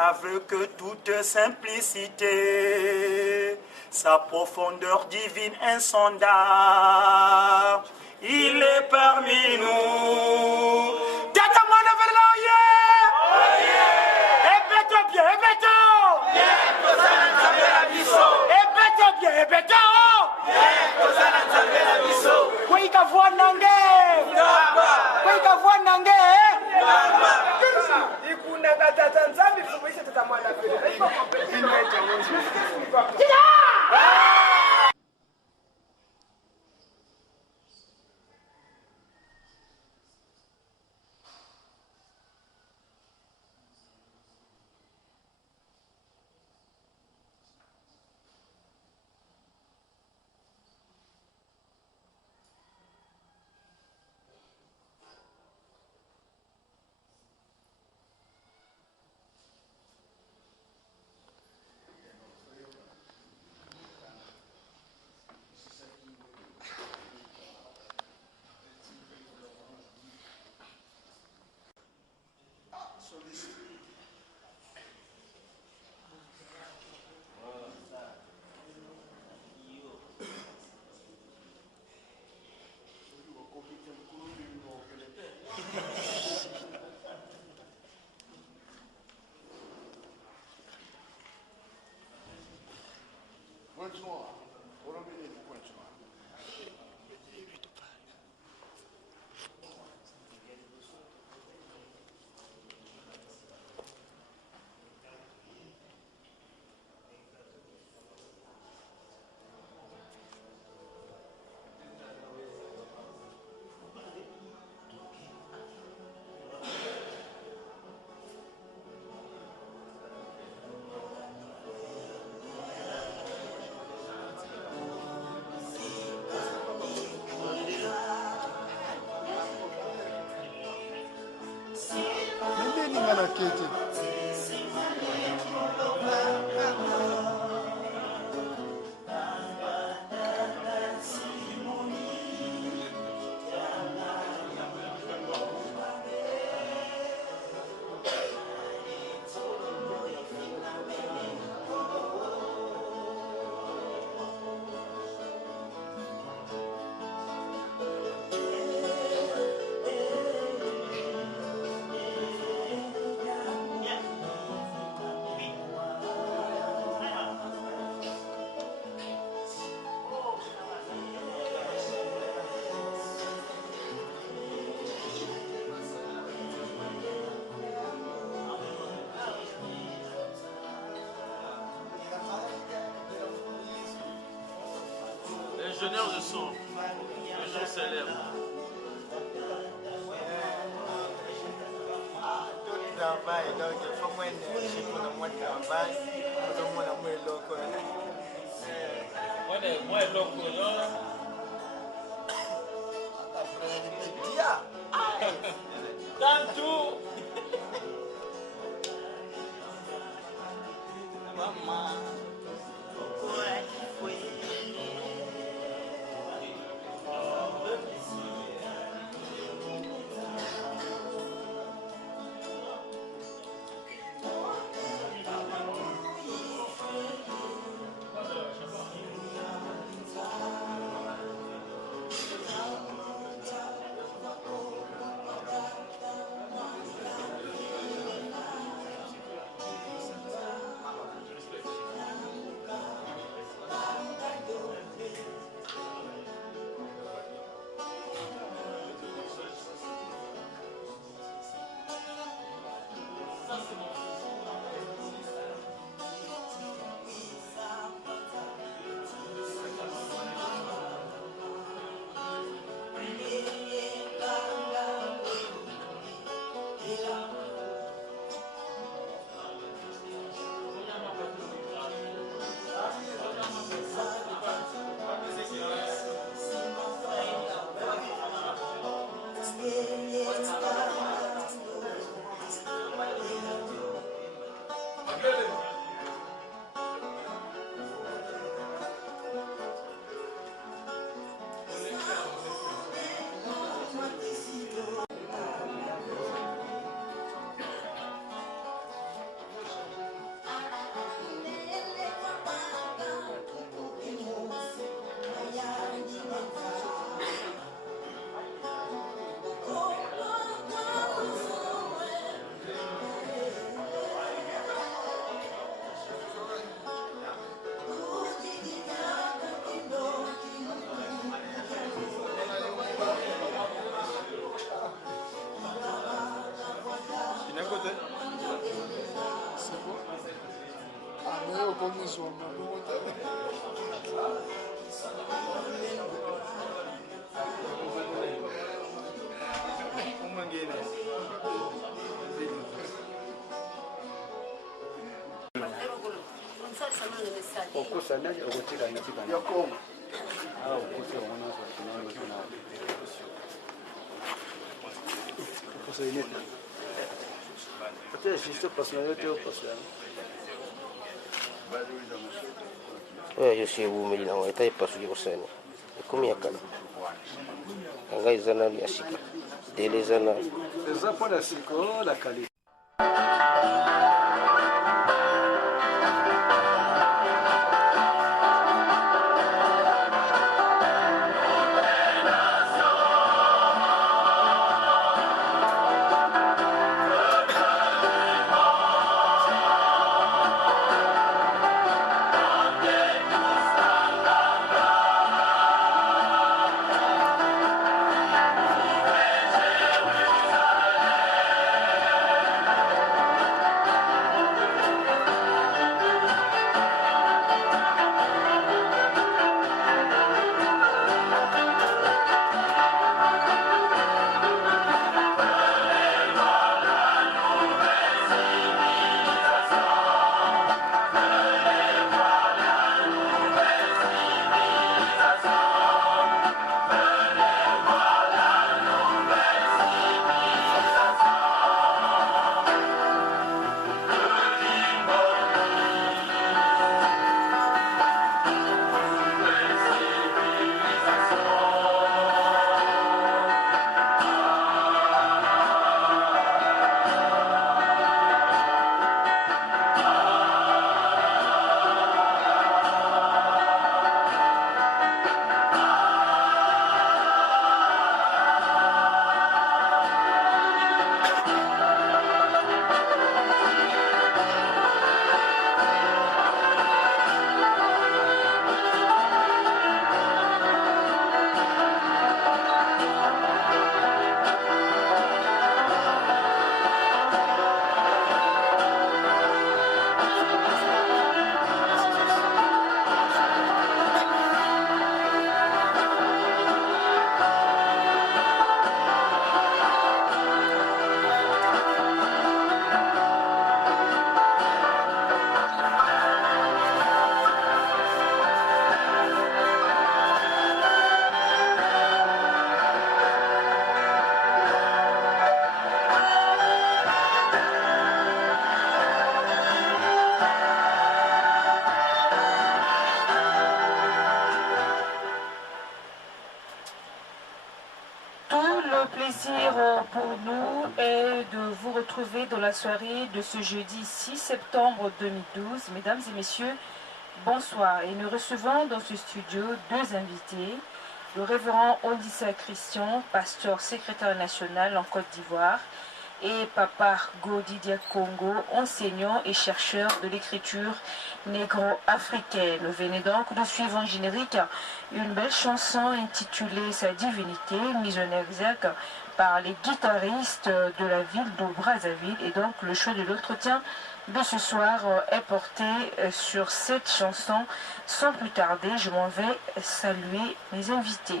Avec toute simplicité, sa profondeur divine insondable, il est parmi nous. Tata-moi le vélo, Ébête-toi bien, ébête-toi bien, Quoi il voit nangue? Ingénieur de son, les gens célèbres. Travail, donc il faut moins énergie pour le moins de travail, pour le moins de loco. Moi, loco, non? Dans tout. Yo si bumili na weta ipasuye kusene 10 yakala angayizana lyashika delezana eza pona siko la kali retrouver dans la soirée de ce jeudi 6 septembre 2012. Mesdames et messieurs, bonsoir. Et nous recevons dans ce studio deux invités. Le révérend Ondissa Christian, pasteur secrétaire national en Côte d'Ivoire, et Papa Godi Congo, enseignant et chercheur de l'écriture négro-africaine. Venez donc de suivre en générique une belle chanson intitulée Sa divinité, mise en exergue par les guitaristes de la ville de Brazzaville. Et donc le choix de l'entretien de ce soir est porté sur cette chanson. Sans plus tarder, je m'en vais saluer mes invités.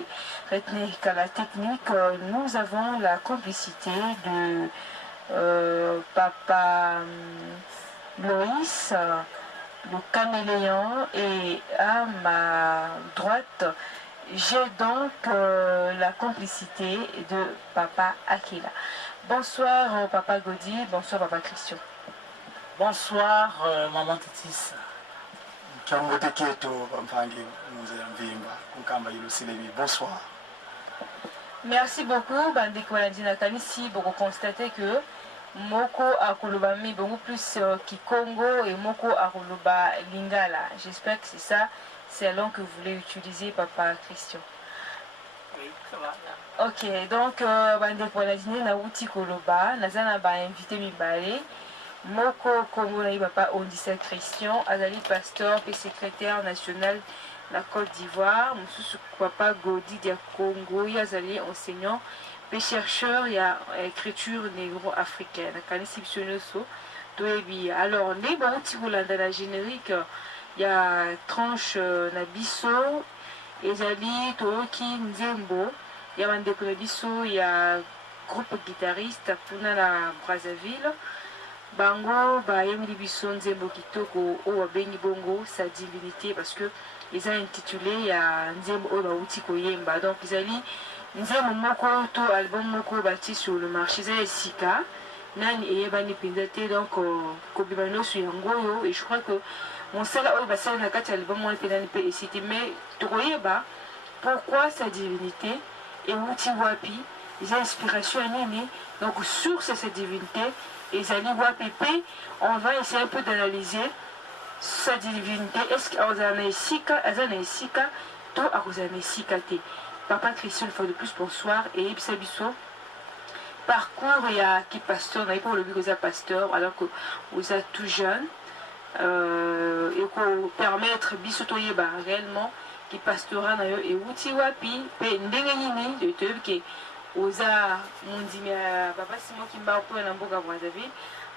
Retenez qu'à la technique, nous avons la complicité de Papa Loïs, le caméléon, et à ma droite, j'ai donc la complicité de Papa Akila. Bonsoir Papa Godi, bonsoir Papa Christian. Bonsoir Maman Titis. Bonsoir. Merci beaucoup. Si vous constatez que Moko Akoloba mi beaucoup plus Kikongo et Moko Akoloba Lingala. J'espère que c'est ça, c'est la langue que vous voulez utiliser, Papa Christian. Oui, ça va. Ok, donc bande pour la dîner na uti Koloba, nazana ba invité Mibale. Moko Congo na Papa Ondissa Christian, Azali pasteur et secrétaire national la Côte d'Ivoire, Moussou Papa Godi Congo, Azali enseignant et chercheur, il y a écriture négro-africaine. Alors, les dans la générique, il y a tranche Nabiso, Ezali, Tooki, Nzembo, il y a Mandeko Nabiso, il y a groupe guitariste, Puna la Brazzaville. Bango, Bayemli Biso, Nzembo Kitoko, Owabengi Bongo, sa divinité, parce que ils ont intitulé il y a Nzembo Oba Utiko Yemba. Donc, Ezali, Nzembo Moko, tout album Moko bâti sur le marché, c'est Sika, Nani et Yebani Pindate, donc Kobibano sur Yangoyo, et je crois que mon seul va faire un album, moi, et cité, mais Tokoyeba, pourquoi sa divinité, et Mouti Wapi, les inspirations anémées, donc sur cette divinité, et Zali Wapépé, on va essayer un peu d'analyser sa divinité. Est-ce qu'il y a un Sika, tout à cause d'un Sika. Papa Christian, une fois de plus, bonsoir. Et Ibsabiso, parcours, il y a qui pasteur, on n'avait pas le but que pasteur, alors que vous êtes tout jeune. Et qu'on permettre Bisotoyeba réellement, qui pastora, et Wuti Wapi, Ndengeni, de Tebke. Oza Mondimi, Papa Simon qui m'a appris un Mboga Brazzaville.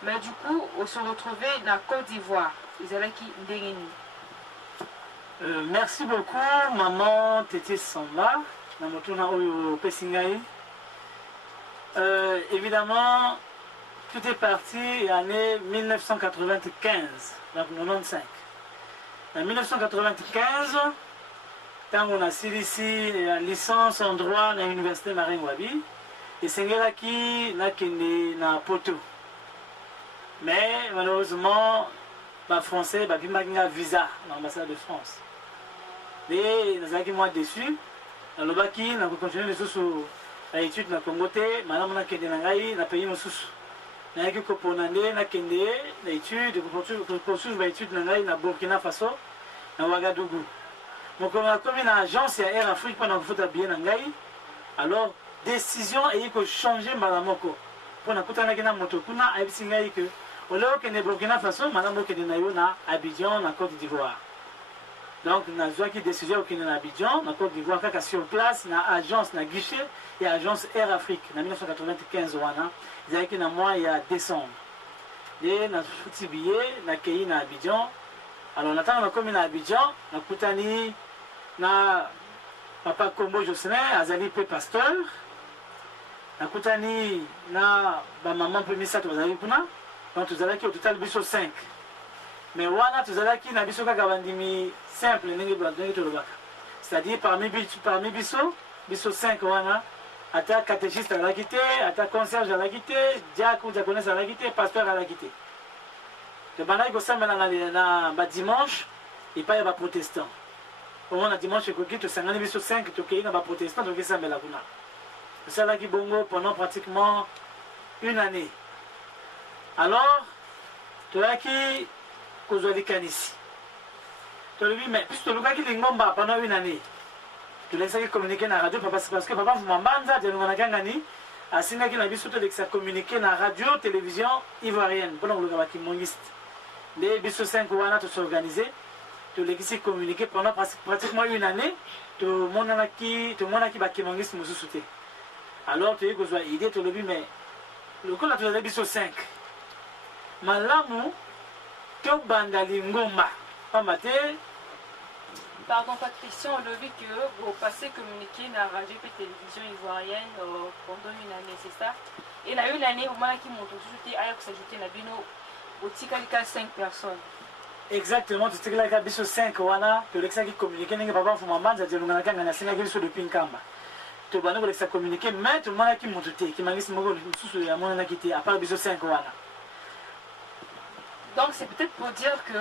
Mais du coup, on se retrouvait dans la Côte d'Ivoire. Izalaki Ndengeni. Merci beaucoup, Maman Tété Samba, Namotuna Oyo Pesingaï. Évidemment, tout est parti en l'année 1995, donc 95. En 1995, quand on a ici la licence en droit à l'université Marine Wabi, et c'est là qui n'a na Poto. Mais malheureusement, les Français n'ont pas un visa dans l'ambassade de France. Et nous sommes moins déçus. Nous avons continué les études dans le Congo. Nous avons fait des pays. Nous avons fait des études dans Burkina Faso, dans Ouagadougou. Donc, on a comme une agence à Air Afrique pendant que vous êtes bien en Gaï. Alors, décision est de changer Malamoko. Pour nous écouter la moto, pour nous écouter que au lieu de Burkina Faso, Madame Bokede na Abidjan, na Côte d'Ivoire. Donc, nous avons une décision qui est à Abidjan, na Côte d'Ivoire, qui est sur place, na agence, na guichet, et agence Air Afrique, en 1995, ils ont été dans mois il y a décembre. Et nous avons fait des billets, na Kéi na Abidjan. Alors, nous avons comme à Abidjan, na Koutani, na Papa Kombo Jocelyn, Azali P. Pasteur. Na Koutani, na Maman Premier Sato, Azali Puna. Donc, tu as au total 5. Mais wana tu as qui na biso kaka bandimi simple ndenge tolobaka. C'est-à-dire parmi biso 5 wana, ata catéchiste à la quitté, ata concierge à la quitté, diacre ou diaconesse à la quitté, pasteur à la quitté. Le banay ko sambela na dimanche, et pas y a protestant. On a dimanche ko kito sangani biso 5 to kei na ba protestant to sambela kuna. C'est là qui bongo pendant pratiquement une année. Alors, toyaki kozwa likanisi. Tolobi, mais puisque tolukaki lingomba pendant une année, tolekisaki communiquer na radio parce que papa Mbanza dialonganaki ngani asingaki na biso tolekisa communiquer na radio télévision ivoirienne mpona koluka bakimongiste. Nde biso 5 wana tosorganize tolekisi communiquer pendant pratiquement une année tomonaki bakimongiste mosusu te. Alors toyei kozwa idée tolobi, mais lokola tozali biso 5 malamu tobanda lingomba pamba te. Pardon, Patricia, on a vu que vous passez communiquer dans la radio et télévision ivoirienne pendant une année, c'est ça? Et dans une année, vous m'avez dit que s'ajouter à Bino, au Tikalika 5 personnes. Exactement, tu sais que la biso 5 wana, tu l'exa qui communiquer, n'est pas pour maman, ça dit que l'on a gagné 5 qui sont de Pinkamba. Tu vas nous l'exa communiquer, mais tout le monde qui monte, qui m'a dit que mon à mon quitté, à part biso 5 wana. Donc c'est peut-être pour dire que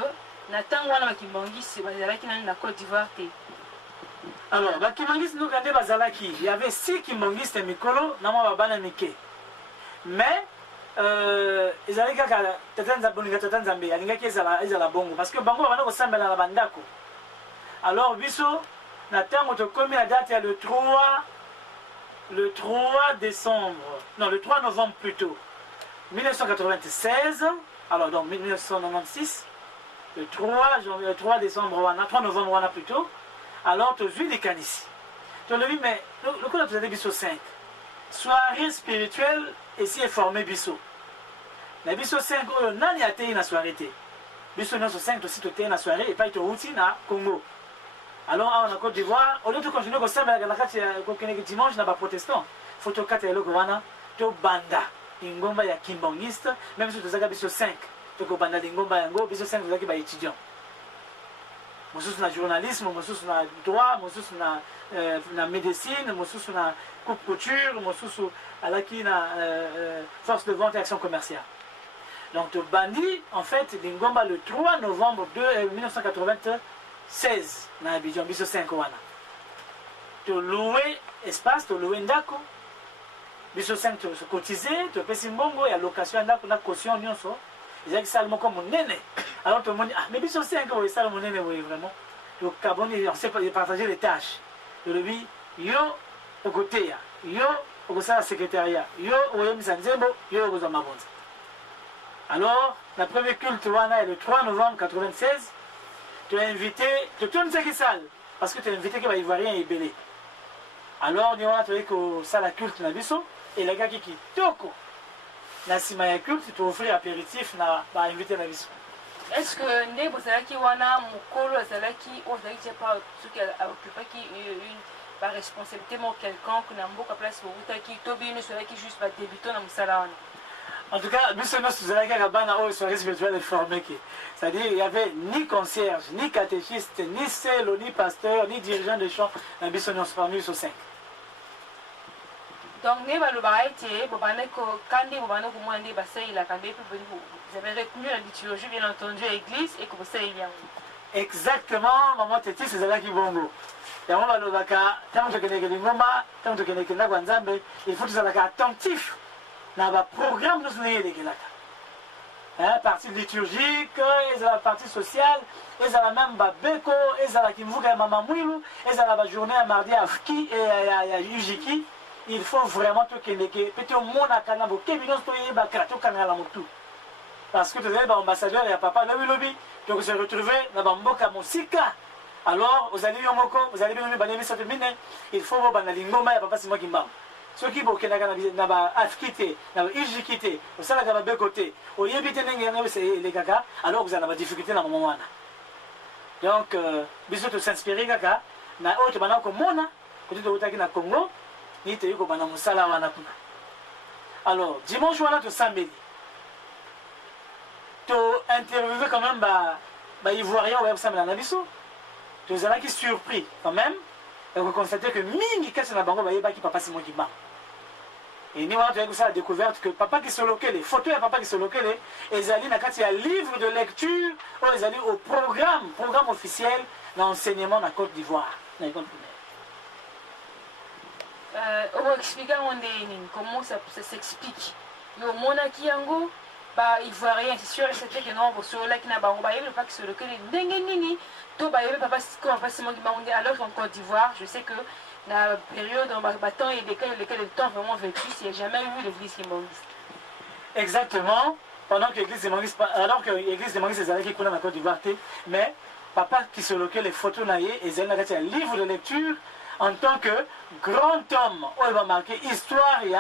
Nathan wana Kimbangi, c'est Bazalaki dans la Côte d'Ivoire. Alors, Kimbangi, nous regardons Bazalaki. Il y avait 6 Kimbangi, c'était Mikolo, Nama Babana Mike. Mais, ils allaient à Tatanzaboni, Tatanzambe, il y a la bongo. Parce que Bango va nous ressembler à la bandako. Alors, Bisso, Nathan, on te commet la date, il y a le 3 décembre, non, le 3 novembre plutôt, 1996, alors donc 1996. Le 3 décembre, 3 novembre plutôt, alors tu as vu les canisses. Tu as dit, mais le coup tu as dit Bisso 5. Soirée spirituelle, ici est formé Bisso. Mais Bisso 5, on a été une soirée. Bisso 5, aussi tu es une soirée et pas tu routine à Congo. Alors, en Côte d'Ivoire, au lieu de continuer comme ça, dimanche, on a pas protestant. Photo 4 et le Gowana, tu as banda. Ingomba ya kimbangiste, même si tu as Bisso 5. Toko banda lingomba yango biso 5 zaki ba étudiant mosusu na journalisme mosusu na droit mosusu na médecine mosusu na couture mosusu alaki na force de vente et action commerciale. Donc to bandi en fait lingomba le 3 novembre 1996 na Abidjan biso 5 wana to louer espace to louer ndako biso 5 to se cotiser to pesi mbongo ya location ndako na caution nyonso. Ils ont dit ça comme mon nene. Alors tout le monde dit, ah, mais ils sont 5 ans, ça mon nene, oui, vraiment. Donc, on sait partager les tâches. Le lobby, yo, au côté, yo, au côté de secrétariat, yo, au Yom yo, au Zamabonza. Alors, la première culte, est le 3 novembre 1996. Tu as invité, tu tournes ce qui sale, parce que tu as invité que les Ivoiriens et Belé. Alors, on a trouvé que ça, la culte, n'a biso, et les gars qui toko. Na sima ya culte tu offrir apéritif na ba invité na biso. Est-ce que ndé bozalaki wana mukolo azalaki ozalaki pas ce qui a occupé qui une responsabilité mo quelconque na mboka place botaki to bino solaki juste ba débutant na musala wana. En tout cas, biso no zalaki ka bana o soirée spirituelle formée qui. C'est-à-dire il y avait ni concierge, ni catéchiste, ni célo, ni pasteur, ni dirigeant de chant na biso no parmi sur 5. Donc, vous avez retenu la liturgie, bien entendu, à l'église et que vous savez bien. Exactement, maman Téti, c'est là qui bongo. Il faut que vous soyez attentif dans le programme de la partie liturgique, la partie sociale, la même Beko, la Kimvuka Mama Mouilou, la journée à mardi à Fki et à Ujiki. Il faut vraiment te connecter. Peut-être au monde à Kanabo, parce que tu es l'ambassadeur et papa le lobby, tu vas se retrouver dans Bamboka Mosika. Alors, vous allez Yomoko, vous allez bien me cette mine. Il faut vous banaliser Ngoma et papa c'est moi qui m'aime. Ceux qui boquent n'a Afkité, n'a Ijikité, au Salagaba Bekoté, au Yébité les gaga, alors vous avez des difficultés dans le moment. Donc, bisous de s'inspirer gaga, na autre banane comme Mona, côté de Otaki na Congo. Alors, dimanche, on a tout samedi. Tu as interviewé quand même les Ivoiriens au Samedi Nabiso. Tu as été surpris quand même. Et vous constatez que Mingi, qu'est-ce que c'est Bango, qui papa c'est moi qui m'a. Et nous, on a la découverte que papa qui se loquait, les photos de papa qui se loquait, et ils allaient dans un livre de lecture, ou ils allaient au programme officiel d'enseignement dans la Côte d'Ivoire. On va expliquer comment ça s'explique. Yo monaki yango ivoirien, c'est sûr et certain que non, qui n'a pas qui se le alors qu'en Côte d'Ivoire, je sais que dans la période, dans le temps et lesquels le temps vraiment vécu, il n'y a jamais eu l'église Kimbangiste. Exactement. Pendant que l'église des Manguistes, alors que l'église des Manguistes est allée qui coule en Côte d'Ivoire, mais papa qui se loquait les photos naïe et zèle un livre de lecture en tant que grand homme où il va marquer histoire, il y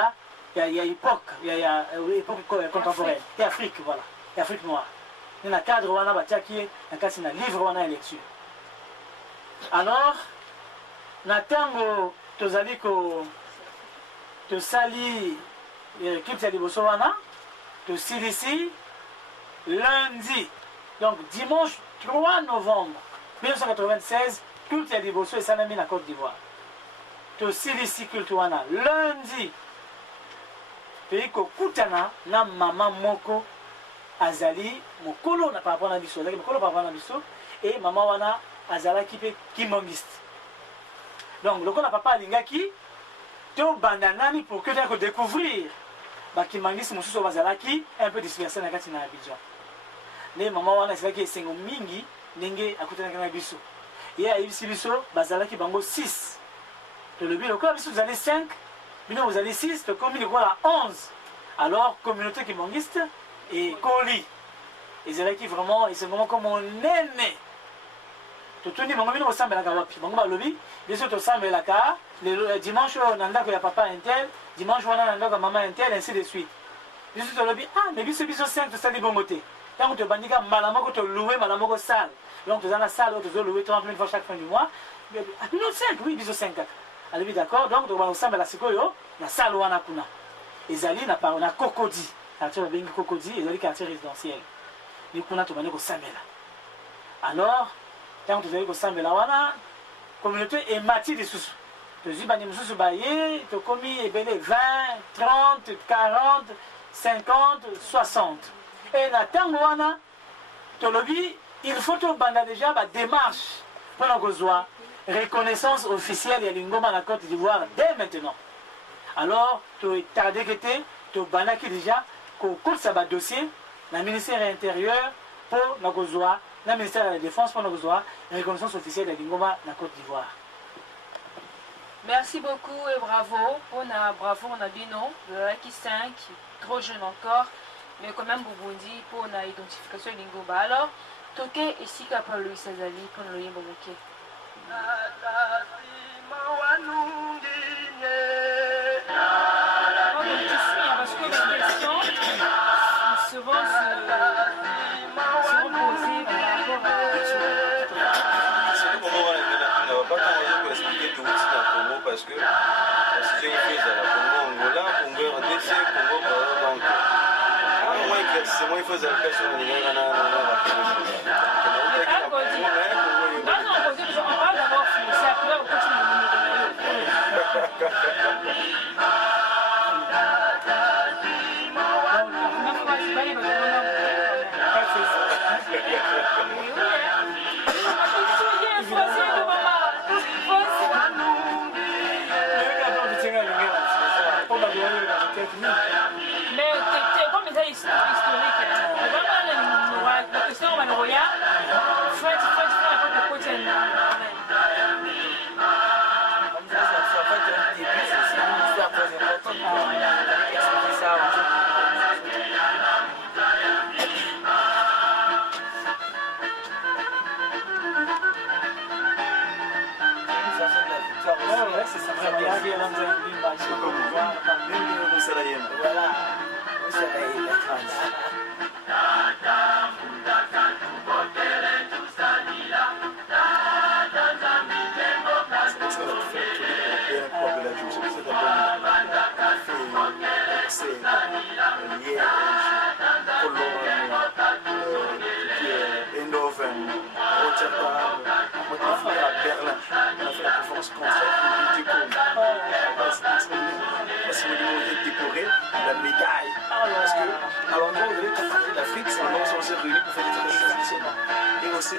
a époque, il y a époque contemporaine, et Afrique, voilà, et Afrique noire. Il y a un cadre où on a un livre où on a une lecture. Alors, natango tozali ko tosali équipe ya liboso wana tosilisi lundi, donc dimanche 3 novembre 1996, culte ya liboso esalami na Côte d'Ivoire. Tosilisi culte wana lundi toyi kokutana na mama moko azali mokolo na par rapport na biso, azalaki mokolo par rapport na biso, et mama wana azalaki pe kimbangiste. Donc le papa alingaki to bandanani pour que tu découvrir bakimbangiste mosusu bazalaki un peu dispersé na kati na Abidjan. Ne mama wana ezalaki esengo mingi ndenge akutanaki na biso. Ye ayebisi biso bazalaki bango 6. Tolobi lokola biso vous allez 5, bino vous allez 6, tokomi lokola 11. Alors communauté kimbangiste et Koli ezalaki vraiment esengo comme on aimait. Totuni bango bino osambelaka wapi bango balobi biso tosambelaka dimanche na ndako ya papa intel, dimanche wana na ndako ya mama intel, ainsi de suite. Biso tolobi mais biso 5 tosali bongo te ntango tobandika mbala moko toloue mbala moko salle, donc toza na salle oyo tozoloue 30 000 fois chaque fin du mois. Bino 5, oui biso 5 kaka alobi d'accord, donc tokobana kosambela sikoyo na salle wana kuna ezali na Cocody, quartier babengi Cocody, ezali quartier résidentiel ni kuna tobandi kosambela. Alors quand vous avez ressemblé la wana, communauté est mati de sous. Tu dis bani mususu baye, tu commis ebele 20, 30, 40, 50, 60. Et na tango wana, tu lobi, il faut to banda déjà ba démarche pour la kozwa reconnaissance officielle ya lingoma na Côte d'Ivoire dès maintenant. Alors, tu tardé que tu banda qui déjà ko kosa ba dossier na ministère intérieur pour na kozwa le ministère de la Défense pour nous avoir une reconnaissance officielle de Lingoma na Côte d'Ivoire. Merci beaucoup et bravo. On a bino, qui 5, trop jeune encore, mais quand même Burundi pour la identification de Lingoma. Alors, Toké et Sika par Louis Sazali pour le Yimbomoké. Parce que les questions seront posées par rapport à parce que si j'ai fait ça, Congo Angola, Congo RDC, Congo Banque. Moi, c'est moi, il faut que personne ne vienne à on parle d'abord français, après on continue mais comme les historiques, la question on va le regarder.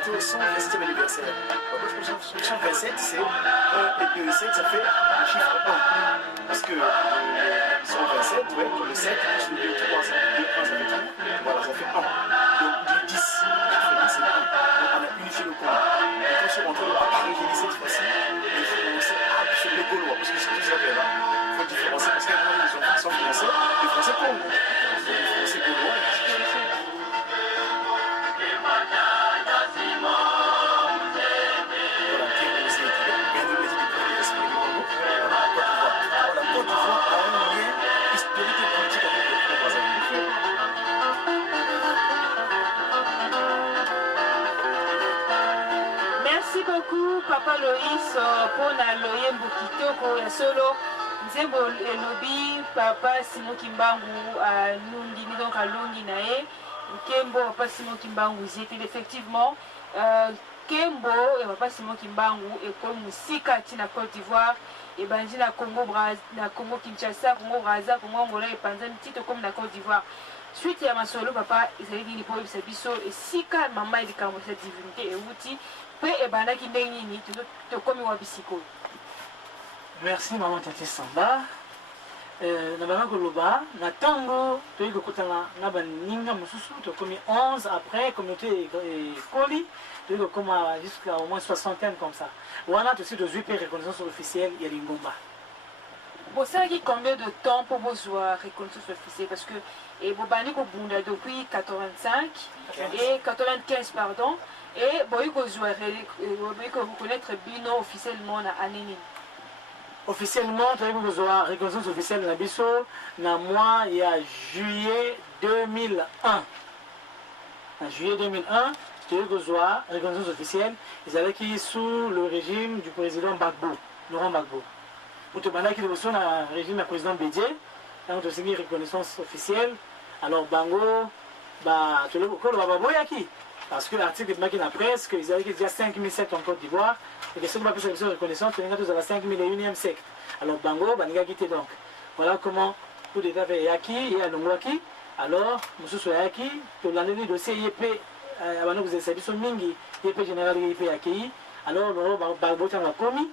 était au 127e anniversaire. Le 127, c'est 1 et 2 et 7, ça fait le chiffre 1. Parce que 127, ouais, comme le 7, plus le 2, 3, ça fait 3. Voilà, ça fait 1. Donc du 10, le chiffre 10, c'est 1. Donc on a unifié le compte. Et quand je suis rentré à Paris, j'ai dit cette fois-ci, il faut commencer à sur les Gaulois. Parce que c'est ce que j'appelle là. Il faut différencier. Parce qu'il y a des gens qui sont français, les Français Congo. Les Français Gaulois. Merci beaucoup Papa Loïs pour la loyembo kitoko ya solo nzembo elobi Papa Simon Kimbangu alungi ni donc alungi nae Kembo Papa Simon Kimbangu c'était effectivement Kembo et Papa Simon Kimbangu et comme musika tina Côte d'Ivoire et bandi na Congo na Congo Kinshasa Congo Brazza Congo Angola et Tanzanie tito comme na Côte d'Ivoire suite ya masolo Papa ezali ni po biso et sika mama il kambo cette divinité et outil. Merci maman Tati Samba. Na bana koloba na tango toyi kokutana na baninga mususu to komi 11 après communauté Koli toyi kokoma jusqu'à au moins 60e comme ça. Wana to site de reconnaissance officielle ya Lingomba. Bon ça qui combien de temps pour vos reconnaissance officielle parce que et bobani ko bunda depuis 85 et 95 pardon. Et vous reconnaître Bino officiellement à Anini. Officiellement, tu as besoin de reconnaissance officielle dans Bisso, dans mois il y a juillet 2001. En juillet 2001, tu as besoin de reconnaissance officielle. Ils allaient qui sous le régime du président Gbagbo, Laurent Gbagbo. Pour te demander qu'il y a un régime du président Bédié, on te signe reconnaissance officielle. Alors Bango, bah tu le qui? Parce que l'article de la presse, qu'ils avaient déjà 5007 en Côte d'Ivoire, et que ceux qui m'appellent cette reconnaissance, ils sont à la 5001e siècle. Alors Bango, Baniga quitté donc. Voilà comment tout l'État fait Yaki et Alongwaki. Alors, M. Soyaki, tout l'année du dossier YP, avant que vous ayez saisi son Mingi, YP général YP Yaki. Alors, Bango t'en a commis.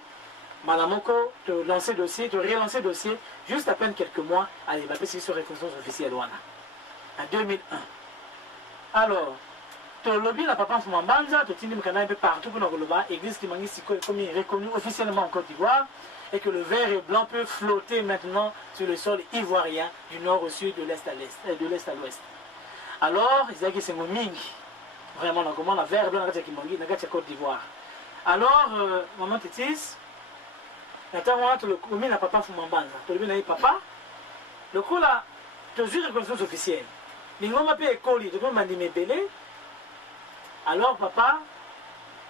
Malamoko, te lancer dossier, te relancer dossier, juste à peine quelques mois, allez, va passer sur reconnaissance officielle Wana. En 2001. Alors, le lobby n'a pas pensé à Mbanza, tout le monde un peu partout pour nous l'église qui m'a dit comme il est reconnu officiellement en Côte d'Ivoire et que le vert et blanc peut flotter maintenant sur le sol ivoirien du nord au sud, de l'est à l'est, de l'est à l'ouest. Alors, ils disent que c'est mon mingi. Vraiment, on comment la vert et blanc dans la Côte d'Ivoire. Alors, maman Tétis, le lobby n'a pas pensé à Mbanza, le lobby n'a pas papa. Le coup là, tu as vu la reconnaissance officielle. Les gens m'appellent école, ils m'ont dit mes bélés. Alors papa,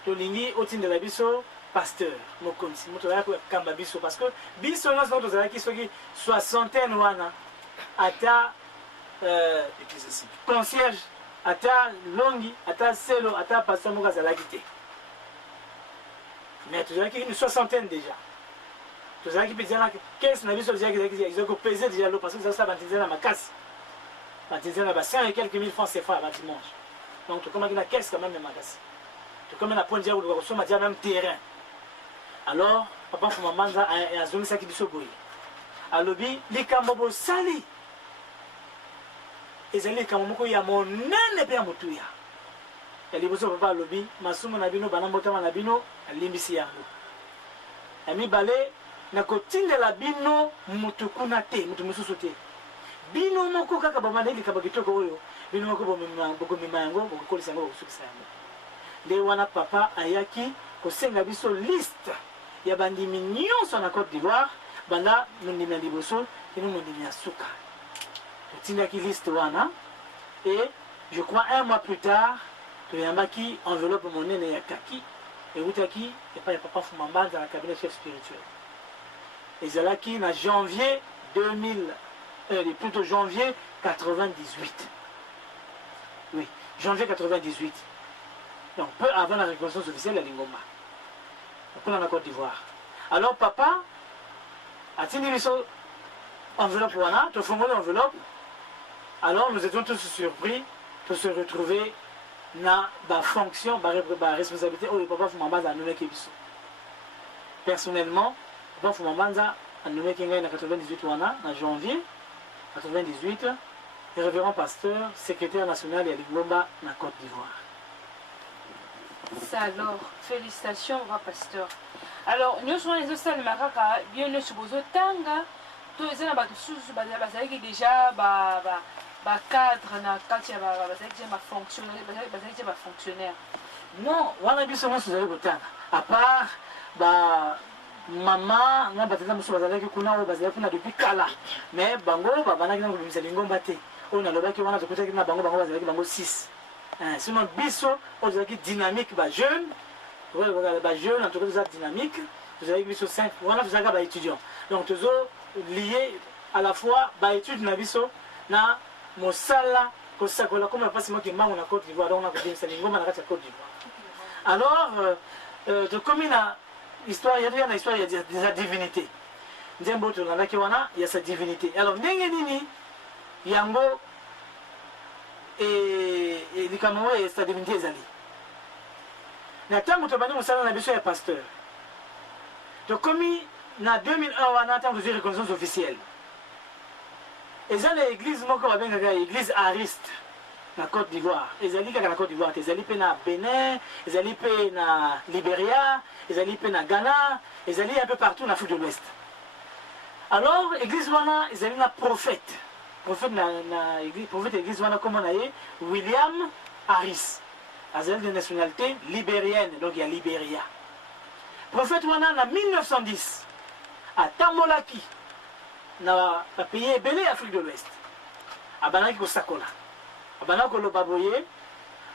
tu as au de la biso pasteur, parce que biso nous avons qui sont soixantaine wana, ata concierge, ata longi, ata selo, ata pasteur moka zalakité. Mais tu as une soixantaine déjà. Tu as qui peut dire que 15 nabiso ils ont pesé déjà l'eau parce que ça va baptiser dans ma casse. Baptiser dans 100 et quelques mille francs CFA à dimanche. Donc, tu commences à la caisse quand même, tu commences à prendre le même terrain. Alors, papa, maman, a zone ça qui dit soboui. À l'objet, les camobo sali. Et c'est les camobo qui a mon nez et à motouya. Et les besoins papa à l'objet, ma somme nabino, banamota manabino, limbisi yango. Et mi balé, na kotine la bino, mutukuna te, mutumususote. Bino moko kaka bamane li kabakitoko oyo. Bino moko bomema yango bokolisa yango bosukisa yango. Nde wana papa ayaki kosenga biso liste ya bandimi nyonso na Côte d'Ivoire banda mondimi ya liboso kino mondimi ya suka. Totindaki liste wana et je crois un mois plus tard toyambaki enveloppe monene ya kaki eutaki epai ya papa Fumamba dans la cabinet chef spirituel. Ezalaki na janvier 2000 plutôt janvier 98. Oui, janvier 98. Donc, peu avant la reconnaissance officielle de Lingomba. Donc, on est en Côte d'Ivoire. Alors, papa a tenu une enveloppe, tu as formulé l'enveloppe. Alors, nous étions tous surpris de se retrouver na fonction, responsabilité oyo papa Fumambanza anomeki biso. Personnellement, papa Fumambanza anomeki ngai na 98 wana na janvier 98, révérend pasteur, secrétaire national ya Lingomba na Côte d'Ivoire. Ça alors, félicitations, roi pasteur. Alors, nous sommes les autres makaka bien nous supposons tanga tous les ans sous bazaki déjà cadre na kati ya bazaki ma fonctionnaire bazaki ma fonctionnaire. Non, wana biso mo suzali kotanga. À part maman na bateza musu bazalaki kuna o bazalaki kuna depuis kala. Mais bango banaki na kubimisa Lingomba te. On a lobaki wana tokotaki na bango bazalaki bango 6. Sinon biso on bazalaki dynamique ba jeune. Ouais, ba jeune en tout cas dynamique. Vous avez vu sur 5, voilà, vous avez étudiants. Donc, tous liés à la fois, bah, études na biso, na mosala, kosakola, comme la passe moi qui m'a en Côte d'Ivoire, donc on a dit c'est Lingomba na Côte d'Ivoire. Alors, comme il a histoire, il y a une histoire, il y a des divinités. Nzembo tu na kiwana, il y a sa divinité. Alors, ndenge nini, yango et likamowe et sa divinité ezali. Na tango to bani mosala na biso ya pasteur. Donc, comme en 2001, on a atteint une reconnaissance officielle. Et ça, l'église, l'église Ariste, na Côte d'Ivoire. Ils allaient à la Côte d'Ivoire. Ils allaient à Bénin, ils allaient à Libéria, ils allaient à Ghana, ils allaient un peu partout en Afrique de l'Ouest. Alors, l'église Wana, ils allaient à prophète. Prophète de l'église Wana, comme on a dit, William Harris. Ils allaient de nationalité libérienne, donc il y a Libéria. Prophète Wana en 1910, à Tamolaki, dans le pays belé Afrique de l'Ouest, à Banaki Kosakola, à Banako Lobaboye,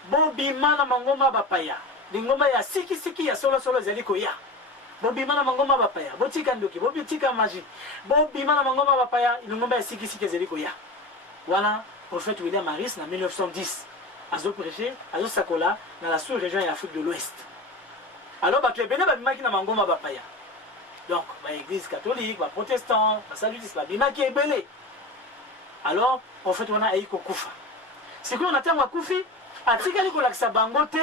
Bobima na Mangoma Bapaya, Lingomba ya Siki Siki ya Solo Solo Zaliko ya, Bobima na Mangoma Bapaya, Botika Ndoki, Bobitika Maji, Bobima na Mangoma Bapaya, Lingomba ya Siki Siki Zaliko ya. Voilà, prophète William Harris en 1910, à Zo prêché, à Zo Sakola, dans la sous-région d'Afrique de l'Ouest. Alors, tu es béni, tu es Mangoma Bapaya. Donc, l'église catholique, les protestants, les saludistes, les bimaki est belé. Alors, en fait, on a eu Koufa. C'est qu'on attend à Koufi, à Tikali Kolaksa Bangote,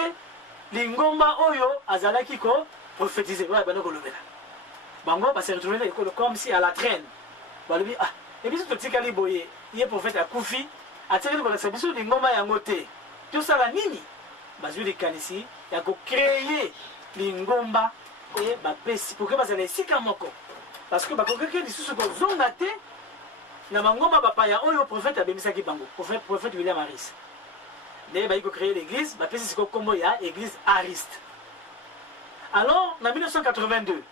Lingomba Oyo, Azalaki ko prophétiser. Ouais, ben, Bango va se retrouver comme si à la traîne. Et puis, tout Tikali Boye, il est prophète à Koufi, à Tikali Kolaksa Bissou, Lingomba Yangote. Tout ça, la nini. Bazu de Kanisi, il y a créé Lingomba et Bapesi pour que vous allez ici Kamoko. Parce que quelqu'un dit ce que vous avez na Mangomba Bapaya, le prophète a béni Saki Bango, prophète William Harris. D'ailleurs, il a créé l'église, Bapesi c'est comme il y a l'église Ariste. Alors, en 1982,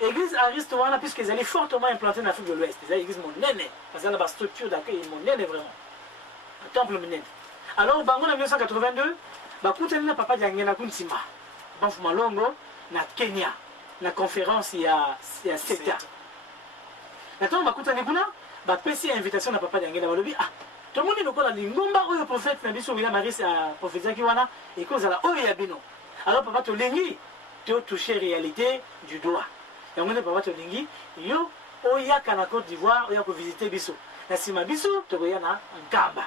l'église Ariste, puisqu'ils allaient fortement implanter en Afrique de l'Ouest, ils avaient l'église Monene, parce qu'il y a une structure d'accueil Monene vraiment. Un temple Monene. Alors, Bango en 1982, Bakoutenina Papa Diangena Kuntima. Banfumalongo na Kenya na conférence il y a 7 ans. Maintenant bakuta nikuna ba pesi invitation na papa Diangena balobi tout le monde lokola Lingomba oyo prophète na biso William Harris a prophétisé wana et cause la oyo ya bino. Alors papa to lingi to toucher réalité du doigt. Et on est papa to lingi yo oya kana Côte d'Ivoire oya ko visiter biso. Na sima biso to koya na Ngamba.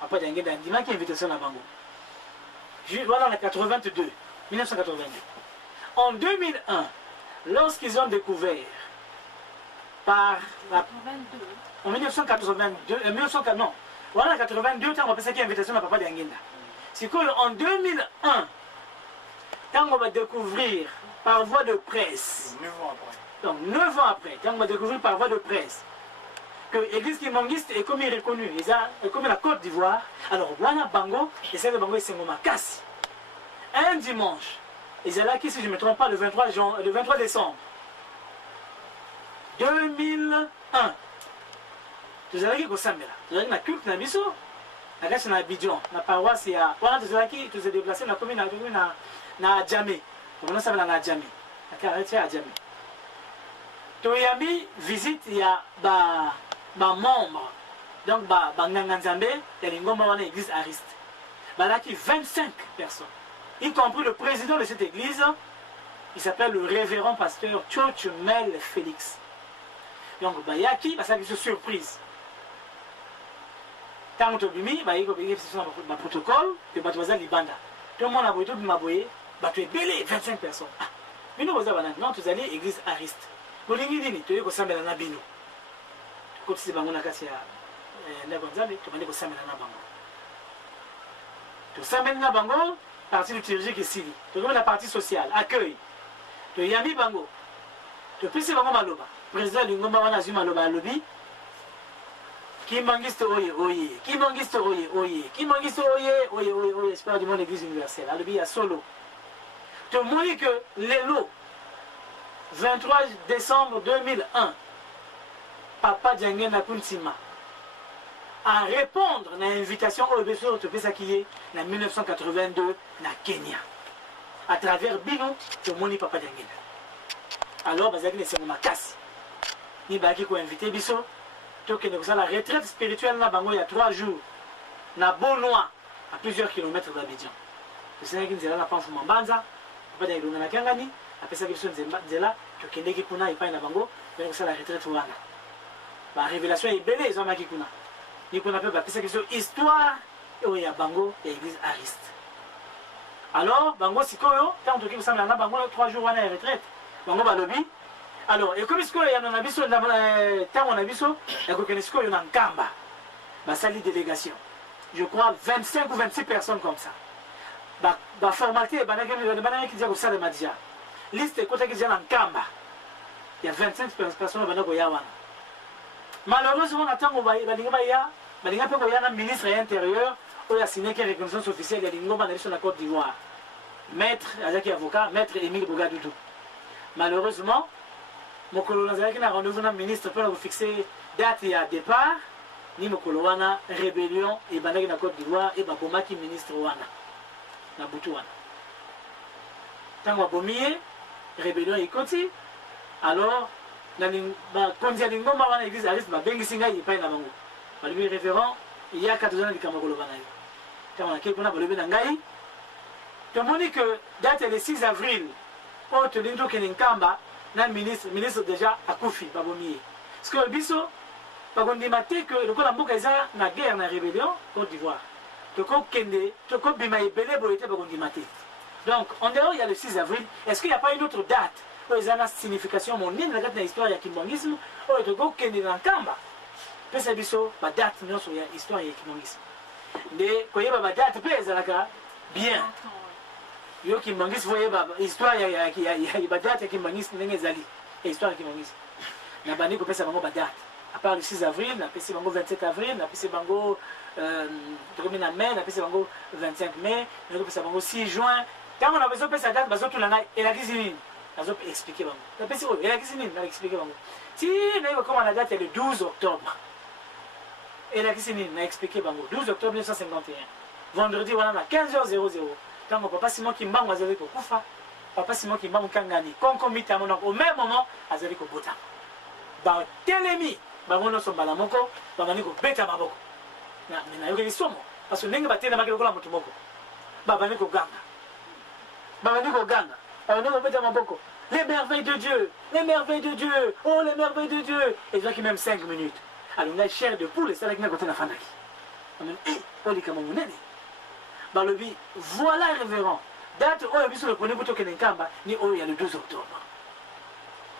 Papa Diangena ndima ki invitation na bango. Voilà en 1982. En 2001, lorsqu'ils ont découvert par la... En 1982, non, voilà en 82, on va passer une invitation à Papa Diangena. C'est qu'en 2001, quand on va découvrir par voie de presse, 9 ans après. Donc 9 ans après, quand on va découvrir par voie de presse que l'église kimangiste est comme reconnue, est comme la Côte d'Ivoire, alors Wana Bango, et c'est le Bango et Sengoma Kassi. Un dimanche, ils allaient qui, si je ne me trompe pas, le 23 décembre 2001. Vous allez qui au Sambela, vous allez qui na culte na biso, na gâche na Abidjan, na paroisse ya, voilà vous allez qui, vous êtes déplacé na commune na Djamé, comment ça s'appelle na Djamé, na caractère à Djamé. Toyami visite ya ba membre, donc ba Nganganzambe, ya Lingomba wana église Ariste. Bah là qui 25 personnes. Y compris le président de cette église, il s'appelle le révérend pasteur Tchotchumel Félix. Donc, Bayaki, ça c'est une surprise. Tant que bimi, il y a un protocole, que tu vas libanda. Tout le monde a voulu m'aboyer, tu es belé 25 personnes. Mais nous, non, tu allais l'église Ariste. Vous l'avez dit, tu es au Sambé dans Nabino. Quand tu es dans la Cassia, tu vas aller au Sambé dans Nabango. Tu es au Sambé dans Nabango, partie liturgique ici. Tu es la partie sociale, accueil. Tu es Yami Bango. Tu es plus Bango Maloba. Président du Ngomba Wanazu Maloba Lobby. Kimbangiste oye, oye. Kimbangiste oye, oye. Kimbangiste oye, oye, oye, oye. Espoir du monde église universelle. À Lobby, à Solo. Tu as montré que l'élo, 23 décembre 2001, Papa Djangen Nakuntima, à répondre à l'invitation au BSO de Pesakye en 1982 na Kenya. À travers Bino, tu as montré Papa Djangen. Alors, c'est mon casse. Ni baki ko invité biso. Tu as la retraite spirituelle na bango il y a 3 jours. Na Bonois, à plusieurs kilomètres d'Abidjan. Le Sénégal qui est là, la panse Mambanza. Pas de l'Union Kangani, après ça, question de là, que Kendeki Kuna et pas na bango, donc ça la retraite ou la révélation est belle, ils ont marqué Kuna. Ils qu'on appelle après ça, question histoire, et il y a bango et l'église Ariste. Alors, bango, si quoi, tant que vous savez, là, bango, 3 jours, on a retraite. Bango, va lobby. Alors, et comme il y a un abisso, tant on a abisso, il y a un Kamba, ma salle délégation. Je crois 25 ou 26 personnes comme ça. La formalité est qui dit que ça de Madja. Liste est côté qui dit en Kamba. Il y a 25 personnes qui ont malheureusement, on attend que le ministre de l'Intérieur a signé une reconnaissance officielle de la Côte d'Ivoire. Maître, avocat, maître Émile Bogadoudou. Malheureusement, mon colonel a rendez-vous le ministre pour fixer date et départ. Ni mon colonel rébellion et la Côte d'Ivoire et Babomaki ministre Wana. Na Boutouana. Tant que Bomier, rébellion est continue, alors, quand il y a une église à l'Est, il y a une bango. Le référent, il y a 14 ans de Kamakolo Banaï. Quand on a quelqu'un qui a levé Nangaï, tu as dit que date le 6 avril, pour te dire que Nkamba, le ministre déjà a Koufi, Babomier. Parce que le biso, on a dit que le Kolamboka est en guerre, en rébellion, Côte d'Ivoire. Donc, en dehors, il y a le 6 avril. Est-ce qu'il n'y a pas une autre date où il y a une signification mondiale dans la histoire du kimbangisme où il y a une Kamba? Parce que la date de l'histoire du kimbangisme. Mais quand il y a une date, bien. Il y a une histoire, il y a une date du kimbangisme, il y a une histoire du kimbangisme. Il y a une date. À part le 6 avril, il y a le 27 avril, il y a le 25 mai, il y a le 6 juin. Quand on a besoin de cette date, il y a expliqué. Il y a expliqué. Si la date est le 12 octobre, il y a expliqué. 12 octobre 1951. Vendredi, on a 15h00. Quand mon papa Simon qui m'a dit que Koufa, papa Simon qui m'a dit que au même moment, il a dit que Bota. Dans Télémi, bangono sombala moko babani ko beta maboko na mina yoke isomo parce que ndenge batenda makelo kola mutu moko babani ko ganga babani ko beta maboko les merveilles de Dieu, oh les merveilles de Dieu, et je qui même 5 minutes alors on a chair de poule et ça là qui n'a côté na fandaki amen oli kama munene balobi voilà révérend date oyo biso le prenez buto kenenkamba ni oyo ya le 12 octobre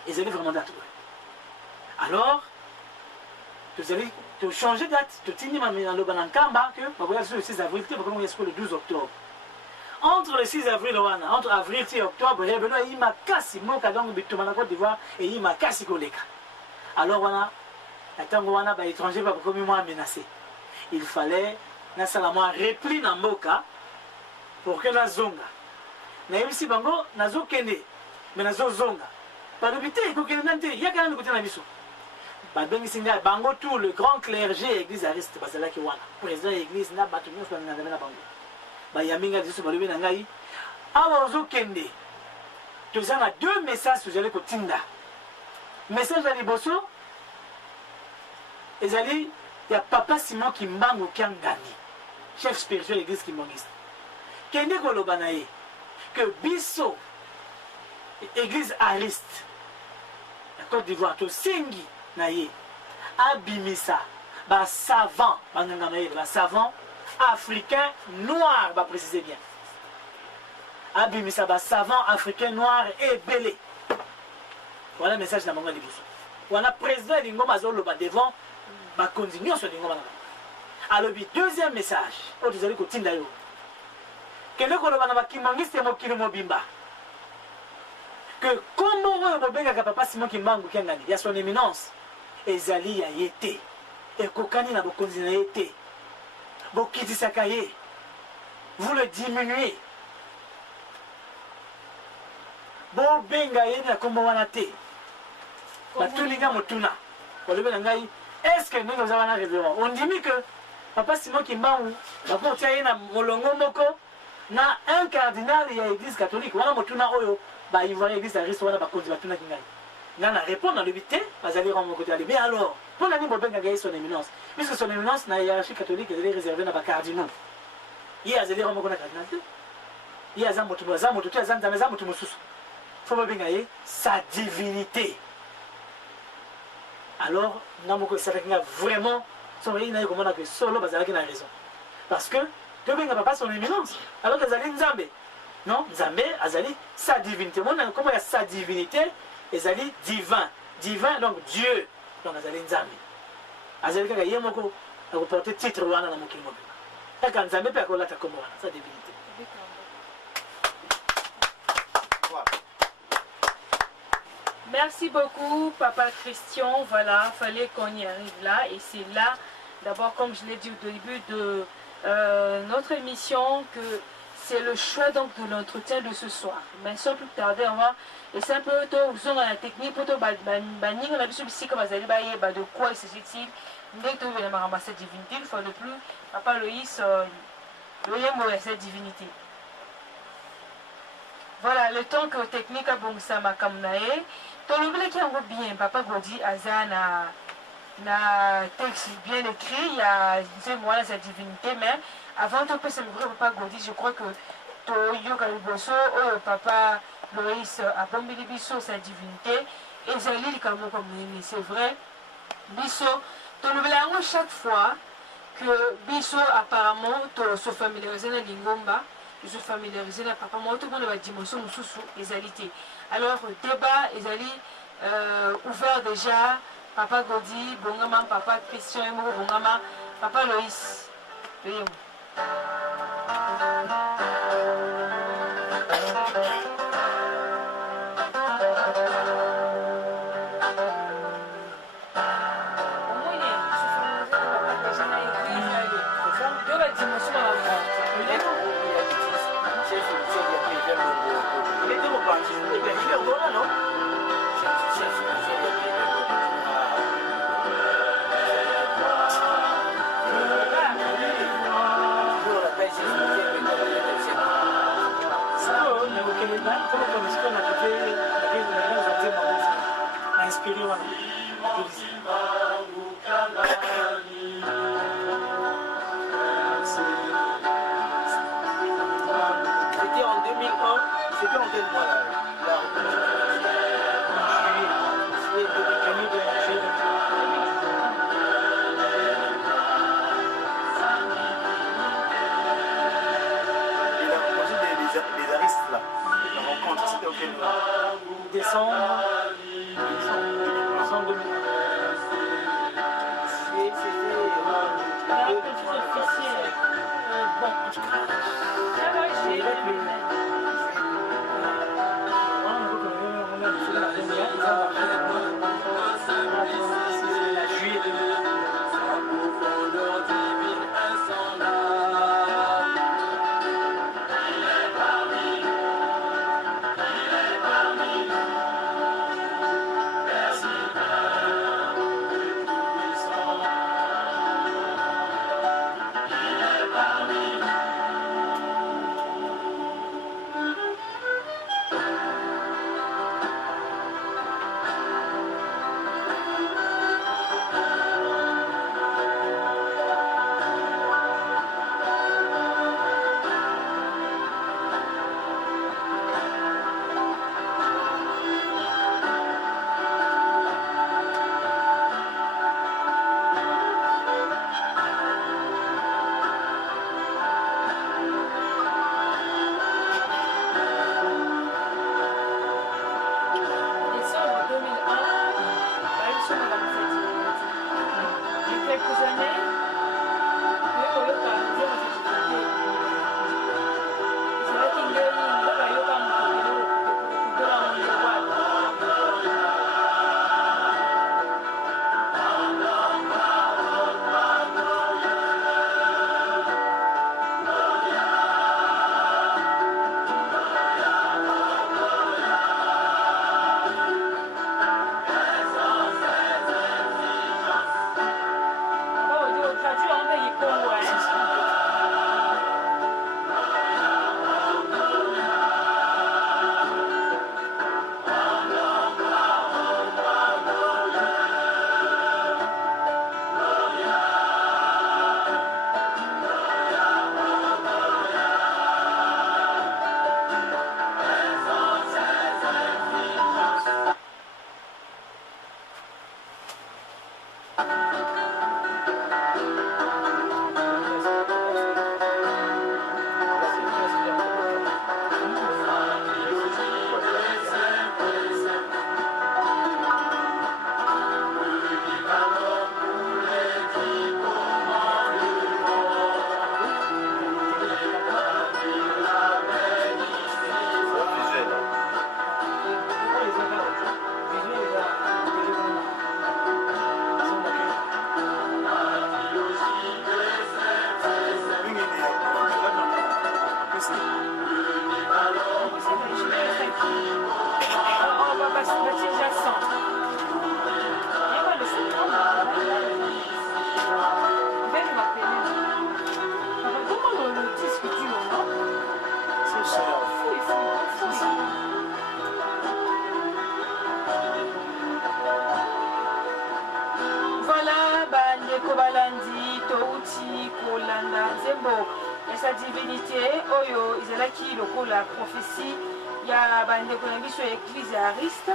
et c'est vraiment date. Alors, tu allez changer de date, tu tiens le Banankamba que le 6 avril, tu le 12 octobre. Entre le 6 avril, entre avril et octobre, il m'a cassé mon cadran de Côte d'Ivoire et il m'a cassé Koleka. Alors, voilà, attends, les étrangers vont comme moi menacé. Il fallait, na salama repli na mboka pour que la zonga. Na yebisi bango, na zo kende, mais na zo zonga. Par le bité, il y a quand même côté na biso. Bango tout le grand clergé église Ariste basala ki wana président église na batu nyonso na ndamena bango ba yaminga diso balobi na ngai awa ozo kende toza na 2 messages tozali kotinda message ya liboso ezali ya papa Simon Kimbangu Kiangani chef spirituel église kimbangiste kende koloba na ye que biso église Ariste la Côte d'Ivoire to sengi na ye abimisa savant, savant africain noir, va préciser bien. Abimisa, savant africain noir et belé. Voilà le message de la Manga Liboso. Voilà le président de l'Ingoma devant, va continuer sur l'Ingoma. Alors, le deuxième message, vous allez continuer d'ailleurs. Que le Kolobana Kimangi, c'est mon Kilimo Bimba. Que comme on benga papa Simon Kimbangu Kengani, il y a son éminence. Ezali a été. Et Kokani n'a pas continué à été. Bokiti Sakaye. Vous le diminuez. Bon benga yena comme on a été. Batulinga Motuna. Est-ce que nous avons un révérend? On dit que papa Simon Kimbangu, papa Tiaïna Molongo Moko, na un cardinal de l'église catholique. Wana Motuna Oyo. Bah, il voit l'église à risque, on a pas conduit à tout le monde. Il a répondu dans le 8, vous allez rendre mon côté. Mais alors, pour l'année, on a gagné son éminence. Puisque son éminence, dans la hiérarchie catholique, elle est réservée dans les cardinaux. Il y a des gens qui ont cardinal. Il y a des gens qui ont il faut pas gagner sa divinité. Alors, nous avons vraiment, solo, vous avez raison. Parce que, Dieu n'a pas son éminence. Alors que vous allez Nzambe. Non, Nzambe, Azali, sa divinité. Comment il y a sa divinité? Azali, divin. Divin, donc Dieu. Donc Azali Nzambe. Azali, quand il y a un mot, on peut porter titre dans le mot qui est quand Nzambe peut avoir sa divinité. Merci beaucoup, Papa Christian. Voilà, il fallait qu'on y arrive là. Et c'est là, d'abord, comme je l'ai dit au début de notre émission, que c'est le choix donc de l'entretien de ce soir. Mais sans plus tarder, on va essayer un peu de la technique pour de quoi il s'agit-il. Dès que vous avez cette divinité, il faut le plus, Papa Loïs, le yémo cette divinité. Voilà, le temps que technique a bon ça m'a kamnaé. Ton le qui en bien, Papa Godi Azana na texte bien écrit, il y a moi cette divinité, mais avant de passer le Papa Godi, je crois que Yoga Liboso, Papa Loïs a bombé Bisso sa divinité, et Zali comme c'est vrai. Bisso, ton le chaque fois que Bisso apparemment se familiarise avec Lingomba. Je suis familiarisé avec Papa, moi tout le monde va dimension les alité. Alors, débat, les alliés ouvert déjà, Papa Godi, Bongama, Papa Christian, Bongama, Papa Loïs. C'était en 2001, c'était en quel mois là? Les aristes là, la rencontre, c'était auquel mois? Décembre 2001. sa divinité oyo ezalaki lokola prophétie ya bandeko na biso ya église ya Ariste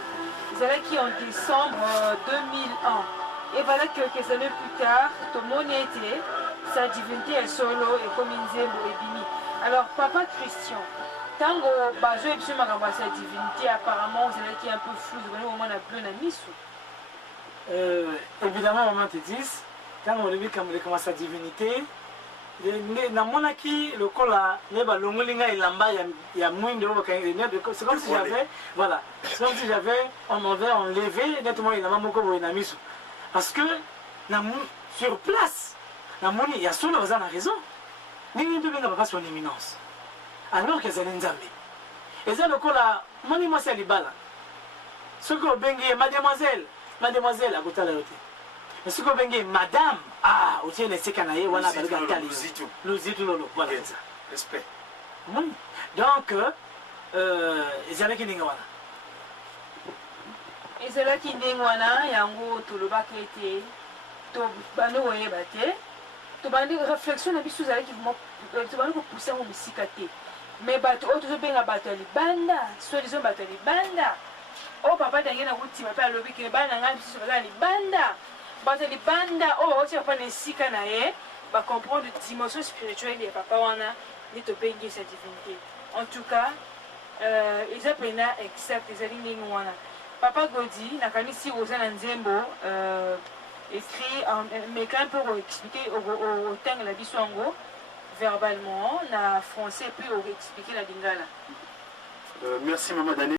ezalaki en décembre 2001 et voilà quelques années plus tard tomoni ete sa divinité ya solo ekomi nzembo ebimi. Alors papa Christian tango bazo ebiso makambo ya sa divinité apparemment ezalaki un peu flou ezalaki au moins na bleu na miso. Évidemment maman te dise tango olobi kamolekama sa divinité namonaki lokola ne balongoli ngai elamba ya mwindo c'est comme si j'avais voilà c'est comme si j'avais on m'avait enlevé nettement elamba moko boye na miso parce que sur place namoni ya solo baza na raison nini mpe benga papa son éminence alors que ezali nzambe eza lokola moni mwasi ya libala soki obengi ye mademoiselle akotala yo te mais soki obengi madame otie na esika na ye wana baluka ntali luzitu lolo voilà ça Respect. donc ezalaki ndenge wana ezalaki ndenge wana yango tolobaka ete bando koyeba te tobandi réflexion na biso ezalaki tobandi kopousse yango mosika te mais bato oyo tozobenga bato ya libanda soi-disant bato ya libanda oyo papa tange na kotima mpe alobi ke bana na ngai misusu baza ya libanda bato ya libanda oyo bakoti papa na esika na ye bacomprendre dimension spirituelle ya papa wana nde tobengi sa divinité en tout cas eza mpena exact ezali ndenge wana papa Godi nakanisi oza na nzembo écrit mais quand même pour expliquer au temps la biso yango verbalement na français puis expliquer la lingala. Merci maman Dani.